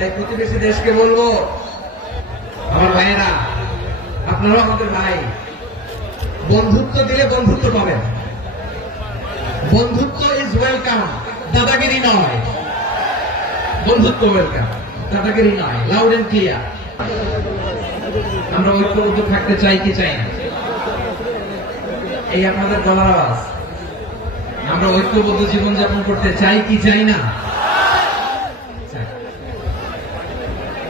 তাই প্রতিবেশী দেশকে বলব, আমার ভাইয়েরা, আপনারাও আমাদের ভাই। বন্ধুত্ব দিলে বন্ধুত্ব পাবেন। বন্ধুত্ব ইজ ওয়েলকাম দাদাগিরি নয়। বন্ধুত্ব ওয়েলকাম দাদাগিরি নয় লাউড এন্ড ক্লিয়ার আমরা ঐক্যবদ্ধ থাকতে চাই কি চাই না? এই আপনাদের গলার আওয়াজ। আমরা ঐক্যবদ্ধ জীবনযাপন করতে চাই কি চাই না?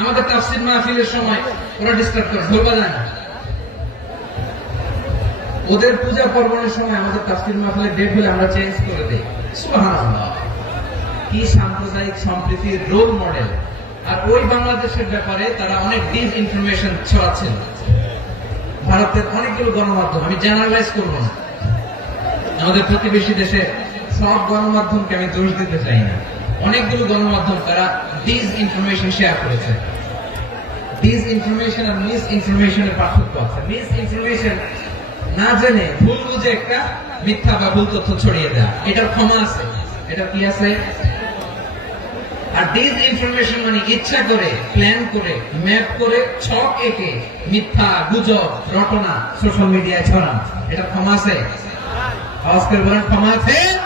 আমাদের তাফসির মাহফিলের সময় ওরা ডিস্টার্ব করে ঢোল বাজায় না। ওদের পূজা পর্বণের সময় আমাদের তাফসির মাহফিলের ডেট হলে আমরা চেঞ্জ করে দিই। সুবহানাল্লাহ। কি সাম্প্রদায়িক সম্প্রীতির রোল মডেল আর ওই বাংলাদেশের ব্যাপারে তারা অনেক ডিস ইনফরমেশন ছড়াচ্ছেন। ভারতের অনেকগুলো গণমাধ্যম, আমি জেনারেলাইজ করব না। আমাদের প্রতিবেশী দেশে সব গণমাধ্যমকে আমি দোষ দিতে চাই না। অনেকগুলো গণমাধ্যম তারা ডিস ইনফরমেশন শেয়ার করেছে। ডিস ইনফরমেশন আর মিস ইনফরমেশনের পার্থক্য আছে। মিস ইনফরমেশন না জেনে ভুল বুঝে একটা মিথ্যা বা ভুল তথ্য ছড়িয়ে দেয়। এটার ক্ষমা আছে। এটা কি আছে? আর ডিস ইনফরমেশন মানে ইচ্ছা করে প্ল্যান করে ম্যাপ করে, ছক এঁকে মিথ্যা, গুজব, রটনা সোশ্যাল মিডিয়ায় ছড়ান। এটা ক্ষমা আছে। বলেন, ক্ষমা আছে?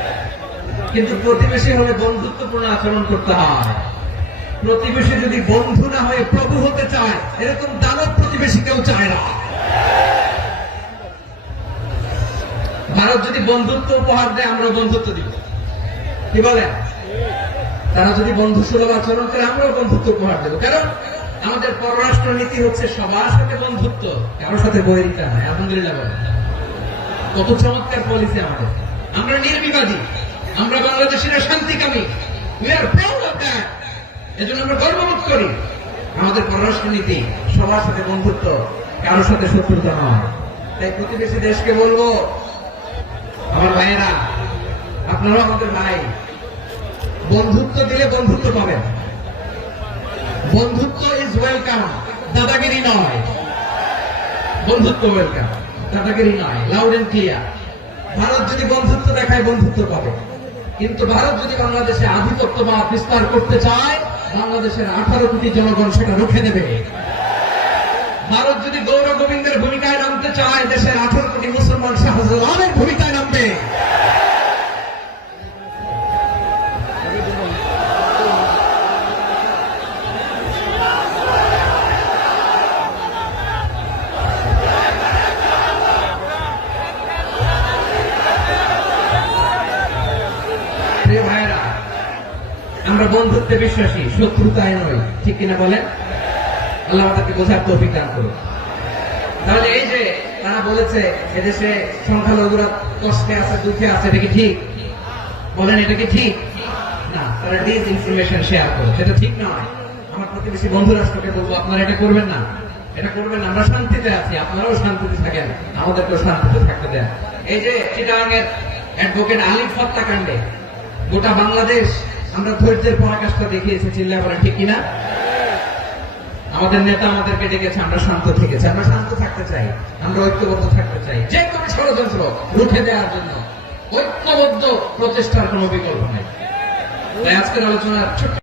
কিন্তু প্রতিবেশী হলে বন্ধুত্বপূর্ণ আচরণ করতে হয়। প্রতিবেশী যদি বন্ধু না হয়ে প্রভু হতে চায়, এরকম দানব প্রতিবেশী কেউ চায় না। ভারত যদি বন্ধুত্ব উপহার দেয়, আমরা বন্ধুত্ব দিব। কি বলেন? তারা যদি বন্ধু সুলভ আচরণ করে, আমরাও বন্ধুত্ব উপহার দেবো। কারণ আমাদের পররাষ্ট্র নীতি হচ্ছে সবার সাথে বন্ধুত্ব কারোর সাথে বৈরিতা নয়। আলহামদুলিল্লাহ কত চমৎকার পলিসি আমাদের। আমরা নির্বিবাদী। আমরা বাংলাদেশিরা শান্তিকামী। We are proud of that এজন্য আমরা গর্ববোধ করি। আমাদের পররাষ্ট্র নীতি সবার সাথে বন্ধুত্ব, কারোর সাথে শত্রুতা নয়। তাই প্রতিবেশী দেশকে বলব, আমার ভাইয়েরা, আপনারাও আমাদের ভাই। বন্ধুত্ব দিলে বন্ধুত্ব পাবেন। বন্ধুত্ব ইজ ওয়েলকাম দাদাগিরি নয়। বন্ধুত্ব ওয়েলকাম দাদাগিরি নয়। লাউড এন্ড ক্লিয়ার ভারত যদি বন্ধুত্ব দেখায়, বন্ধুত্ব পাবে। কিন্তু ভারত যদি বাংলাদেশে আধিপত্যবাদ বিস্তার করতে চায়, বাংলাদেশের আঠারো কোটি জনগণ সেটা রুখে দেবে। ভারত যদি গৌর গোবিন্দের ভূমিকায় নামতে চায়, দেশের আঠারো কোটি মুসলমান শাহজালালের আমরা বন্ধুত্বে বিশ্বাসী শত্রুতায় নয়। ঠিক কিনা বলেন? আল্লাহ আমাদেরকে বোঝার তৌফিক দান করুন। তাহলে এই যে তারা বলেছে, এদেশে সংখ্যালঘুরা কষ্টে আছে, দুঃখে আছে, এটা কি ঠিক? বলেন, এটা কি ঠিক? না, তারা ডিস ইনফরমেশন শেয়ার করে। সেটা ঠিক নয়। আমার প্রতিবেশী বন্ধু রাষ্ট্রকে বলব, আপনারা এটা করবেন না। এটা করবেন না। আমরা শান্তিতে আছি, আপনারাও শান্তিতে থাকেন। আমাদেরকেও শান্তিতে থাকতে দেন। এই যে চিটাগাংয়ের অ্যাডভোকেট আলিফ হত্যাকাণ্ডে গোটা বাংলাদেশ আমরা ধৈর্যের পরাকাষ্ঠা দেখিয়েছি চিল্লা বলে, ঠিক কিনা? আমাদের নেতা আমাদেরকে ডেকেছে, আমরা শান্ত থেকেছি, আমরা শান্ত থাকতে চাই, আমরা ঐক্যবদ্ধ থাকতে চাই। যে কোনো ষড়যন্ত্র রুখে দেওয়ার জন্য ঐক্যবদ্ধ প্রচেষ্টার কোনো বিকল্প নেই। আজকের আলোচনার ছোট্ট